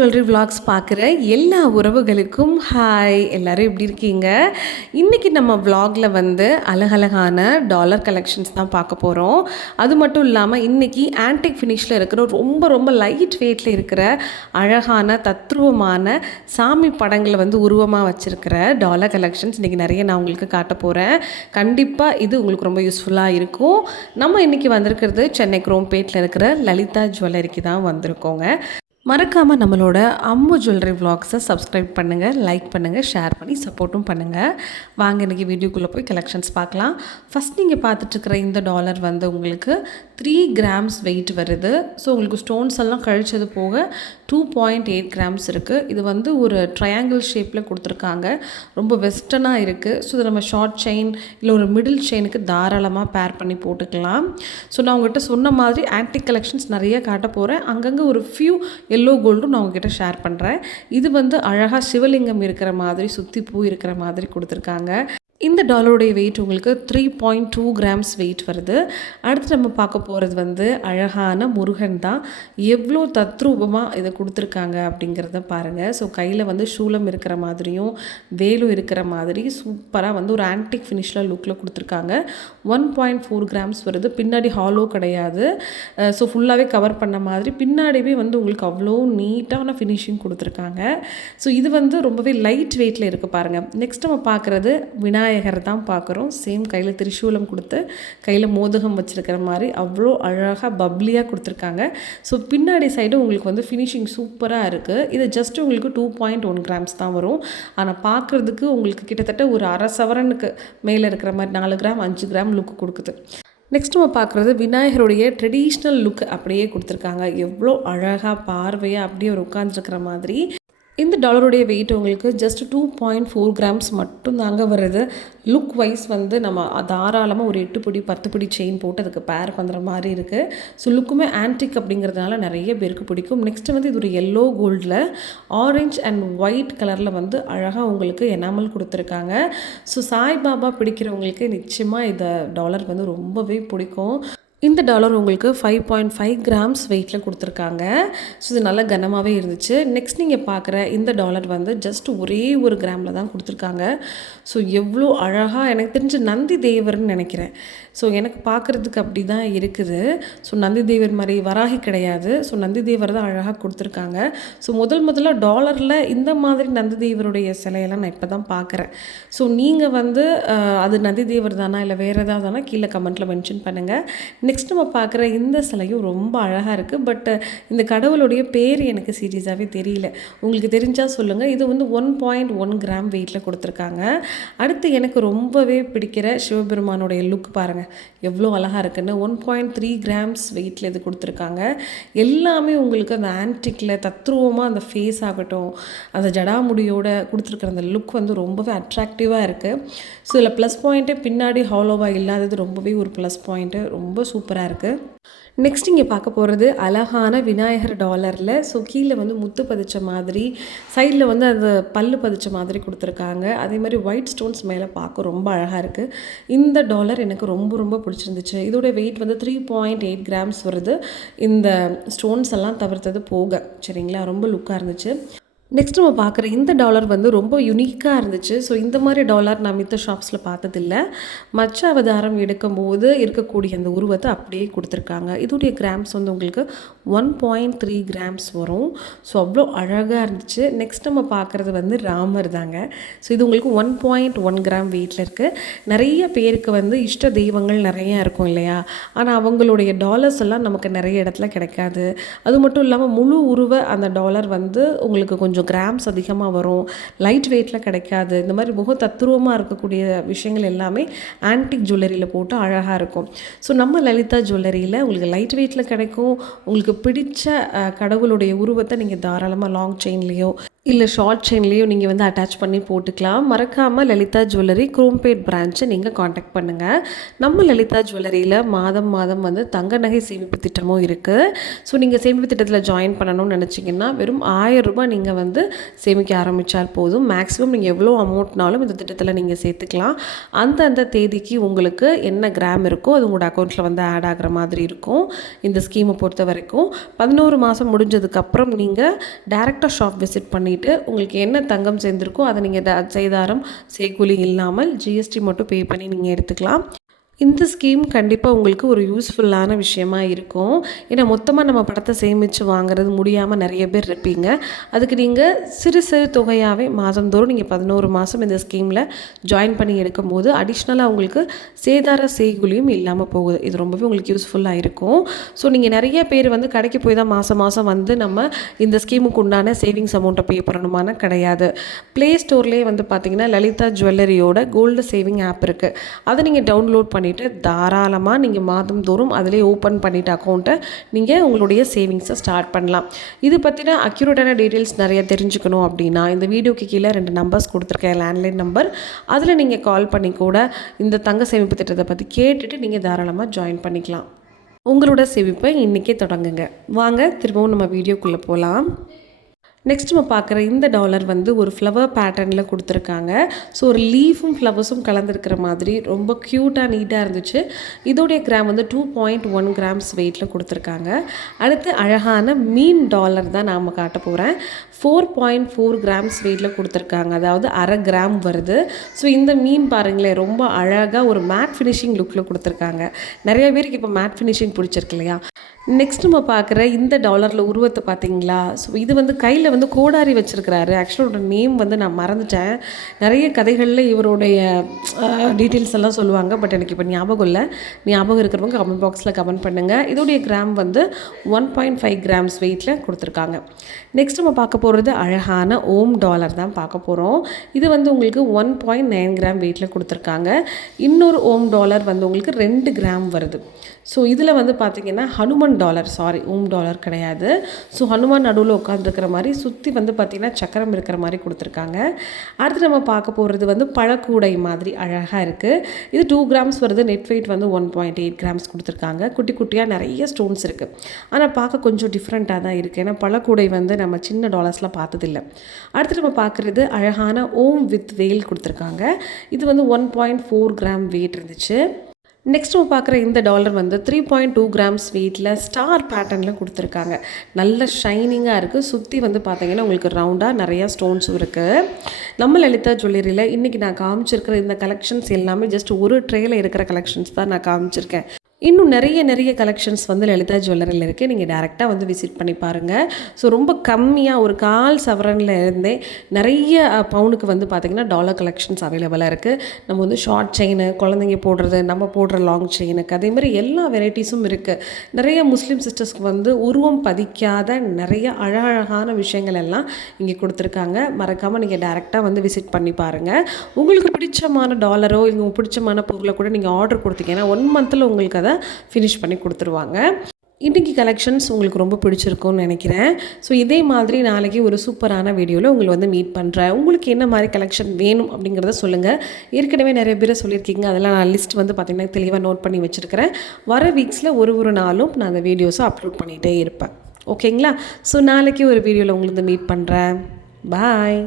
Jewellery vlogs பார்க்குற எல்லா உறவுகளுக்கும் ஹாய். எல்லோரும் எப்படி இருக்கீங்க? இன்றைக்கி நம்ம விலாகில் வந்து அழகழகான டாலர் கலெக்ஷன்ஸ் தான் பார்க்க போகிறோம். அது மட்டும் இல்லாமல் இன்றைக்கி ஆன்டிக் ஃபினிஷில் இருக்கிற ரொம்ப ரொம்ப லைட் வெயிட்டில் இருக்கிற அழகான தத்ரூபமான சாமி படங்களை வந்து உருவமாக வச்சுருக்கிற டாலர் கலெக்ஷன்ஸ் இன்றைக்கி நிறைய நான் உங்களுக்கு காட்ட போகிறேன். கண்டிப்பாக இது உங்களுக்கு ரொம்ப யூஸ்ஃபுல்லாக இருக்கும். நம்ம இன்றைக்கி வந்திருக்கிறது சென்னை குரோம்பேட்டில் இருக்கிற லலிதா ஜுவல்லரிக்கு தான் வந்திருக்கோங்க. மறக்காமல் நம்மளோட அம்மு ஜுவல்லரி விலாக்ஸை சப்ஸ்கிரைப் பண்ணுங்கள், லைக் பண்ணுங்கள், ஷேர் பண்ணி சப்போர்ட்டும் பண்ணுங்கள். வாங்க இன்றைக்கி வீடியோக்குள்ளே போய் கலெக்ஷன்ஸ் பார்க்கலாம். ஃபஸ்ட் நீங்கள் பார்த்துட்ருக்கிற இந்த டாலர் வந்து உங்களுக்கு 3 கிராம்ஸ் வெயிட் வருது. ஸோ உங்களுக்கு ஸ்டோன்ஸ் எல்லாம் கழிச்சது போக 2.8 கிராம்ஸ் இருக்குது. இது வந்து ஒரு ட்ரையாங்கிள் ஷேப்பில் கொடுத்துருக்காங்க. ரொம்ப வெஸ்டர்னாக இருக்குது. ஸோ இது நம்ம ஷார்ட் செயின் இல்லை ஒரு மிடில் செயினுக்கு தாராளமாக பேர் பண்ணி போட்டுக்கலாம். ஸோ நான் உங்கள்கிட்ட சொன்ன மாதிரி ஆன்டிக் கலெக்ஷன்ஸ் நிறைய காட்ட போகிறேன். அங்கங்கே ஒரு ஃபியூ எல்லோ கோல்டும் நான் உங்ககிட்ட ஷேர் பண்ணுறேன். இது வந்து அழகாக சிவலிங்கம் இருக்கிற மாதிரி சுற்றி பூ இருக்கிற மாதிரி கொடுத்துருக்காங்க. இந்த டாலருடைய வெயிட் உங்களுக்கு 3.2 கிராம்ஸ் வெயிட் வருது. அடுத்து நம்ம பார்க்க போகிறது வந்து அழகான முருகன் தான். எவ்வளோ தத்ரூபமாக இதை கொடுத்துருக்காங்க அப்படிங்கிறத பாருங்கள். ஸோ கையில் வந்து சூலம் இருக்கிற மாதிரியும் வேலும் இருக்கிற மாதிரி சூப்பராக வந்து ஒரு ஆன்டிக் ஃபினிஷில் லுக்கில் கொடுத்துருக்காங்க. 1.4 கிராம்ஸ் வருது. பின்னாடி ஹாலோ கிடையாது. ஸோ ஃபுல்லாகவே கவர் பண்ண மாதிரி பின்னாடியே வந்து உங்களுக்கு அவ்வளோ நீட்டான ஃபினிஷிங் கொடுத்துருக்காங்க. ஸோ இது வந்து ரொம்பவே லைட் வெயிட்டில் இருக்குது பாருங்கள். நெக்ஸ்ட் நம்ம பார்க்குறது விநாயகர் தான் பார்க்குறோம். சேம் கையில் திரிசூலம் கொடுத்து கையில் மோதகம் வச்சுருக்கிற மாதிரி அவ்வளோ அழகாக பப்ளியாக கொடுத்துருக்காங்க. ஸோ பின்னாடி சைடு உங்களுக்கு வந்து ஃபினிஷிங் சூப்பராக இருக்குது. இது ஜஸ்ட் உங்களுக்கு 2.1 கிராம்ஸ் தான் வரும். ஆனால் பார்க்குறதுக்கு உங்களுக்கு கிட்டத்தட்ட ஒரு அரை சவரனுக்கு மேலே இருக்கிற மாதிரி 4 கிராம் 5 கிராம் லுக்கு கொடுக்குது. நெக்ஸ்ட் நம்ம பார்க்குறது விநாயகருடைய ட்ரெடிஷ்னல் லுக் அப்படியே கொடுத்துருக்காங்க. எவ்வளோ அழகாக பார்வையாக அப்படியே ஒரு உட்காந்துருக்கிற மாதிரி. இந்த டாலருடைய வெயிட் உங்களுக்கு ஜஸ்ட் 2.4 கிராம்ஸ் மட்டும் தாங்க வருது. லுக் வைஸ் வந்து நம்ம தாராளமாக ஒரு 8 பிடி 10 பிடி செயின் போட்டு அதுக்கு பேர் பண்ணுற மாதிரி இருக்குது. ஸோ லுக்குமே ஆன்டிக் அப்படிங்கிறதுனால நிறைய பேருக்கு பிடிக்கும். நெக்ஸ்ட்டு வந்து இது ஒரு எல்லோ கோல்டில் ஆரஞ்ச் அண்ட் ஒயிட் கலரில் வந்து அழகாக உங்களுக்கு எனாமல் கொடுத்துருக்காங்க. ஸோ சாய்பாபா பிடிக்கிறவங்களுக்கு நிச்சயமாக இந்த டாலர் வந்து ரொம்பவே பிடிக்கும். இந்த டாலர் உங்களுக்கு 5.5 கிராம்ஸ் வெயிட்டில் கொடுத்துருக்காங்க. ஸோ இது நல்லா கனமாகவே இருந்துச்சு. நெக்ஸ்ட் நீங்கள் பார்க்குற இந்த டாலர் வந்து ஜஸ்ட் ஒரே ஒரு கிராமில் தான் கொடுத்துருக்காங்க. ஸோ எவ்வளோ அழகாக, எனக்கு தெரிஞ்ச நந்தி தேவர்னு நினைக்கிறேன். ஸோ எனக்கு பார்க்குறதுக்கு அப்படி தான் இருக்குது. ஸோ நந்தி தேவர் மாதிரி வராகி கிடையாது. ஸோ நந்தி தேவர் தான் அழகாக கொடுத்துருக்காங்க. ஸோ முதல்ல டாலரில் இந்த மாதிரி நந்தி தேவருடைய சிலையெல்லாம் நான் இப்போ தான் பார்க்குறேன். ஸோ நீங்கள் வந்து அது நந்தி தேவர் தானா இல்லை வேறு ஏதாவது தானே கீழே கமெண்ட்டில் மென்ஷன் பண்ணுங்கள். நெக்ஸ்ட் நம்ம பார்க்குற இந்த சிலையும் ரொம்ப அழகாக இருக்குது. பட் இந்த கடவுளுடைய பேர் எனக்கு சீரியஸாகவே தெரியல. உங்களுக்கு தெரிஞ்சால் சொல்லுங்கள். இது வந்து 1.1 கிராம் வெயிட்டில் கொடுத்துருக்காங்க. அடுத்து எனக்கு ரொம்பவே பிடிக்கிற சிவபெருமானுடைய லுக் பாருங்கள், எவ்வளோ அழகாக இருக்குன்னு. 1.3 கிராம்ஸ் வெயிட்டில் இது கொடுத்துருக்காங்க. எல்லாமே உங்களுக்கு அந்த ஆன்டிக்கில் தத்ரூபமாக அந்த ஃபேஸ் ஆகட்டும், அந்த ஜடாமுடியோட கொடுத்துருக்குற அந்த லுக் வந்து ரொம்பவே அட்ராக்டிவாக இருக்குது. ஸோ இதில் ப்ளஸ் பாயிண்ட்டே பின்னாடி ஹாலோவாக இல்லாதது ரொம்பவே ஒரு ப்ளஸ் பாயிண்ட்டு. ரொம்ப சூப்பராக இருக்குது. நெக்ஸ்ட் இங்கே பார்க்க போகிறது அழகான விநாயகர் டாலரில். ஸோ கீழே வந்து முத்து பதிச்ச மாதிரி, சைடில் வந்து அந்த பல்லு பதிச்ச மாதிரி கொடுத்துருக்காங்க. அதே மாதிரி ஒயிட் ஸ்டோன்ஸ் மேலே பார்க்க ரொம்ப அழகாக இருக்குது. இந்த டாலர் எனக்கு ரொம்ப பிடிச்சிருந்துச்சு. இதோட வெயிட் வந்து 3.8 கிராம்ஸ் வருது. இந்த ஸ்டோன்ஸ் எல்லாம் தவிர்த்தது போக சரிங்களா, ரொம்ப லுக்காக இருந்துச்சு. நெக்ஸ்ட் நம்ம பார்க்குற இந்த டாலர் வந்து ரொம்ப யுனிக்காக இருந்துச்சு. ஸோ இந்த மாதிரி டாலர் நான் மித்த ஷாப்ஸில் பார்த்ததில்ல. மச்ச அவதாரம் எடுக்கும்போது இருக்கக்கூடிய அந்த உருவத்தை அப்படியே கொடுத்துருக்காங்க. இதோடைய கிராம்ஸ் வந்து உங்களுக்கு 1.3 கிராம்ஸ் வரும். ஸோ அவ்வளோ அழகாக இருந்துச்சு. நெக்ஸ்ட் நம்ம பார்க்குறது வந்து ராமர் தாங்க. ஸோ இது உங்களுக்கு 1.1 கிராம் வெயிட்டில் இருக்குது. நிறைய பேருக்கு வந்து இஷ்ட தெய்வங்கள் நிறையா இருக்கும் இல்லையா, ஆனால் அவங்களுடைய டாலர்ஸ் எல்லாம் நமக்கு நிறைய இடத்துல கிடைக்காது. அது மட்டும் இல்லாமல் முழு உருவ அந்த டாலர் வந்து உங்களுக்கு கொஞ்சம் கிராம்ஸ் அதிகமாக வரும், லைட் வெயிட்டில் கிடைக்காது. இந்த மாதிரி முக தத்துருவமாக இருக்கக்கூடிய விஷயங்கள் எல்லாமே ஆன்டிக் ஜுவல்லரியில் போட்டு அழகாக இருக்கும். ஸோ நம்ம லலிதா ஜுவல்லரியில் உங்களுக்கு லைட் வெயிட்டில் கிடைக்கும். உங்களுக்கு பிடிச்ச கடவுளுடைய உருவத்தை நீங்கள் தாராளமாக லாங் செயின்லேயோ இல்ல ஷார்ட் செயின்லேயும் நீங்கள் வந்து அட்டாச் பண்ணி போட்டுக்கலாம். மறக்காமல் லலிதா ஜுவல்லரி குரோம்பேட் பிரான்ச்சை நீங்கள் காண்டாக்ட் பண்ணுங்கள். நம்ம லலிதா ஜுவல்லரியில் மாதம் மாதம் வந்து தங்க நகை சேமிப்பு திட்டமும் இருக்குது. ஸோ நீங்கள் சேமிப்பு திட்டத்தில் ஜாயின் பண்ணணும்னு நினச்சிங்கன்னா வெறும் ₹1000 நீங்கள் வந்து சேமிக்க ஆரம்பித்தால் போதும். மேக்ஸிமம் நீங்கள் எவ்வளோ அமௌண்ட்னாலும் இந்த திட்டத்தில் நீங்கள் சேர்த்துக்கலாம். அந்த தேதிக்கு உங்களுக்கு என்ன கிராம் இருக்கோ அது உங்களோட அக்கௌண்ட்டில் வந்து ஆட் ஆகிற மாதிரி இருக்கும். இந்த ஸ்கீமை பொறுத்த வரைக்கும் 11 மாதம் முடிஞ்சதுக்கப்புறம் நீங்கள் டேரெக்டாக ஷாப் விசிட் பண்ணிவிட்டு உங்களுக்கு என்ன தங்கம் சேர்ந்துருக்கோ அதை நீங்கள் சேதாரம் செய்கூலி இல்லாமல் ஜிஎஸ்டி மட்டும் பே பண்ணி நீங்கள் எடுத்துக்கலாம். இந்த ஸ்கீம் கண்டிப்பாக உங்களுக்கு ஒரு யூஸ்ஃபுல்லான விஷயமா இருக்கும். ஏன்னா மொத்தமாக நம்ம பணத்தை சேமித்து வாங்குறது முடியாமல் நிறைய பேர் இருப்பீங்க. அதுக்கு நீங்கள் சிறு சிறு தொகையாகவே மாதந்தோறும் நீங்கள் 11 மாதம் இந்த ஸ்கீமில் ஜாயின் பண்ணி எடுக்கும்போது அடிஷ்னலாக உங்களுக்கு சேதார செய்கூலியும் இல்லாமல் போகுது. இது ரொம்பவே உங்களுக்கு யூஸ்ஃபுல்லாக இருக்கும். ஸோ நீங்கள் நிறைய பேர் வந்து கடைக்கு போய் தான் மாதம் மாதம் வந்து நம்ம இந்த ஸ்கீமுக்கு உண்டான சேவிங்ஸ் அமௌண்ட்டை பே பண்ணணுமான கிடையாது. ப்ளே ஸ்டோர்லேயே வந்து பார்த்திங்கன்னா லலிதா ஜுவல்லரியோட கோல்டு சேவிங் ஆப் இருக்குது. அதை நீங்கள் டவுன்லோட் பண்ணி தாராளமாக நீங்கள் மாதந்தோறும் அதிலே ஓப்பன் பண்ணிவிட்டு அக்கௌண்ட்டை நீங்கள் உங்களுடைய சேவிங்ஸை ஸ்டார்ட் பண்ணலாம். இது பற்றின அக்யூரேட்டான டீட்டெயில்ஸ் நிறைய தெரிஞ்சுக்கணும் அப்படின்னா இந்த வீடியோக்கு கீழே 2 நம்பர்ஸ் கொடுத்துருக்கேன், லேண்ட்லைன் நம்பர். அதில் நீங்கள் கால் பண்ணி கூட இந்த தங்க சேமிப்பு திட்டத்தை பற்றி கேட்டுட்டு நீங்கள் தாராளமாக ஜாயின் பண்ணிக்கலாம். உங்களோட சேமிப்பை இன்றைக்கே தொடங்குங்க. வாங்க திரும்பவும் நம்ம வீடியோக்குள்ளே போகலாம். நெக்ஸ்ட் நம்ம பார்க்குற இந்த டாலர் வந்து ஒரு ஃப்ளவர் பேட்டர்னில் கொடுத்துருக்காங்க. ஸோ ஒரு லீஃபும் ஃப்ளவர்ஸும் கலந்துருக்கிற மாதிரி ரொம்ப க்யூட்டாக நீட்டாக இருந்துச்சு. இதோடைய கிராம் வந்து 2.1 கிராம்ஸ் வெயிட்டில் கொடுத்துருக்காங்க. அடுத்து அழகான மீன் டாலர் தான் நாம் காட்ட போகிறேன். 4.4 கிராம்ஸ் வெயிட்டில் கொடுத்துருக்காங்க, அதாவது அரை கிராம் வருது. ஸோ இந்த மீன் பாருங்களேன், ரொம்ப அழகாக ஒரு மேட் ஃபினிஷிங் லுக்கில் கொடுத்துருக்காங்க. நிறைய பேருக்கு இப்போ மேட் ஃபினிஷிங் பிடிச்சிருக்கு இல்லையா? நெக்ஸ்ட் நம்ம பார்க்குற இந்த டாலரில் உருவத்தை பார்த்தீங்களா? ஸோ இது வந்து கையில் வந்து கோடாரி வச்சுருக்கிறாரு. ஆக்சுவலாக நேம் வந்து நான் மறந்துட்டேன். நிறைய கதைகளில் இவருடைய டீட்டெயில்ஸ் எல்லாம் சொல்லுவாங்க, பட் எனக்கு இப்போ ஞாபகம் இல்லை. ஞாபகம் இருக்கிறவங்க கமெண்ட் பாக்ஸில் கமெண்ட் பண்ணுங்கள். இதோடைய கிராம் வந்து 1.5 கிராம்ஸ் வெயிட்டில் கொடுத்துருக்காங்க. நெக்ஸ்ட் நம்ம பார்க்க போகிறது அழகான ஓம் டாலர் தான் பார்க்க போகிறோம். இது வந்து உங்களுக்கு 1.9 கிராம் வெயிட்டில் கொடுத்துருக்காங்க. இன்னொரு ஓம் டாலர் வந்து உங்களுக்கு 2 கிராம் வருது. ஸோ இதில் வந்து பார்த்திங்கன்னா ஹனுமன் டாலர், ஓம் டாலர் கிடையாது. ஸோ ஹனுமான் நடுவில் உட்காந்துருக்கிற மாதிரி சுற்றி வந்து பார்த்திங்கன்னா சக்கரம் இருக்கிற மாதிரி கொடுத்துருக்காங்க. அடுத்து நம்ம பார்க்க போகிறது வந்து பழக்கூடை மாதிரி அழகாக இருக்குது. இது 2 கிராம்ஸ் வருது. நெட் வெயிட் வந்து 1.8 கிராம்ஸ் கொடுத்துருக்காங்க. குட்டி குட்டியாக நிறைய ஸ்டோன்ஸ் இருக்குது. ஆனால் பார்க்க கொஞ்சம் டிஃப்ரெண்ட்டாக தான் இருக்குது. ஏன்னா பழக்கூடை வந்து நம்ம சின்ன டாலர்ஸ்லாம் பார்த்ததில்லை. அடுத்து நம்ம பார்க்குறது அழகான ஓம் வித் வேல் கொடுத்துருக்காங்க. இது வந்து 1.4 கிராம் வெயிட் இருந்துச்சு. நெக்ஸ்ட் நம்ம பார்க்குற இந்த டாலர் வந்து 3.2 கிராம்ஸ் வெயிட்டில் ஸ்டார் பேட்டர்னில் கொடுத்துருக்காங்க. நல்ல ஷைனிங்காக இருக்குது. சுற்றி வந்து பார்த்திங்கன்னா உங்களுக்கு ரவுண்டாக நிறையா ஸ்டோன்ஸும் இருக்குது. நம்ம லலிதா ஜுவல்லரியில் இன்றைக்கி நான் காமிச்சிருக்கிற இந்த கலெக்ஷன்ஸ் எல்லாமே ஜஸ்ட் ஒரு ட்ரேயில் இருக்கிற கலெக்ஷன்ஸ் தான் நான் காமிச்சிருக்கேன். இன்னும் நிறைய கலெக்ஷன்ஸ் வந்து லலிதா ஜுவல்லரியில் இருக்குது. நீங்கள் டேரெக்டாக வந்து விசிட் பண்ணி பாருங்கள். ஸோ ரொம்ப கம்மியாக ஒரு 1/4 சவரனில் இருந்தே நிறைய பவுனுக்கு வந்து பார்த்திங்கன்னா டாலர் கலெக்ஷன்ஸ் அவைலபிளாக இருக்குது. நம்ம வந்து ஷார்ட் செயின், குழந்தைங்க போடுறது, நம்ம போடுற லாங் செயினுக்கு அதேமாதிரி எல்லா வெரைட்டிஸும் இருக்குது. நிறைய முஸ்லீம் சிஸ்டர்ஸ்க்கு வந்து உருவம் பதிக்காத நிறைய அழகழகான விஷயங்கள் எல்லாம் இங்கே கொடுத்துருக்காங்க. மறக்காமல் நீங்கள் டேரெக்டாக வந்து விசிட் பண்ணி பாருங்கள். உங்களுக்கு பிடிச்சமான டாலரோ இல்லை உங்களுக்கு பிடிச்சமான பொருளை கூட நீங்கள் ஆர்டர் கொடுத்தீங்கன்னா 1 மந்தில் உங்களுக்கு அதை ஃபினிஷ் பண்ணி கொடுத்துருவாங்க. இன்றைக்கி கலெக்ஷன்ஸ் உங்களுக்கு ரொம்ப பிடிச்சிருக்கும்னு நினைக்கிறேன். ஸோ இதே மாதிரி நாளைக்கு ஒரு சூப்பரான வீடியோவில் உங்களை வந்து மீட் பண்ணுறேன். உங்களுக்கு என்ன மாதிரி கலெக்ஷன் வேணும் அப்படிங்கிறத சொல்லுங்கள். ஏற்கனவே நிறைய பேரை சொல்லியிருக்கீங்க, அதெல்லாம் நான் லிஸ்ட் வந்து பார்த்திங்கன்னா தெளிவாக நோட் பண்ணி வச்சுருக்கிறேன். வர வீக்ஸில் ஒரு நாளும் நான் அந்த வீடியோஸை அப்லோட் பண்ணிகிட்டே இருப்பேன். ஓகேங்களா? ஸோ நாளைக்கு ஒரு வீடியோவில் உங்களுக்கு மீட் பண்ணுறேன். பாய்.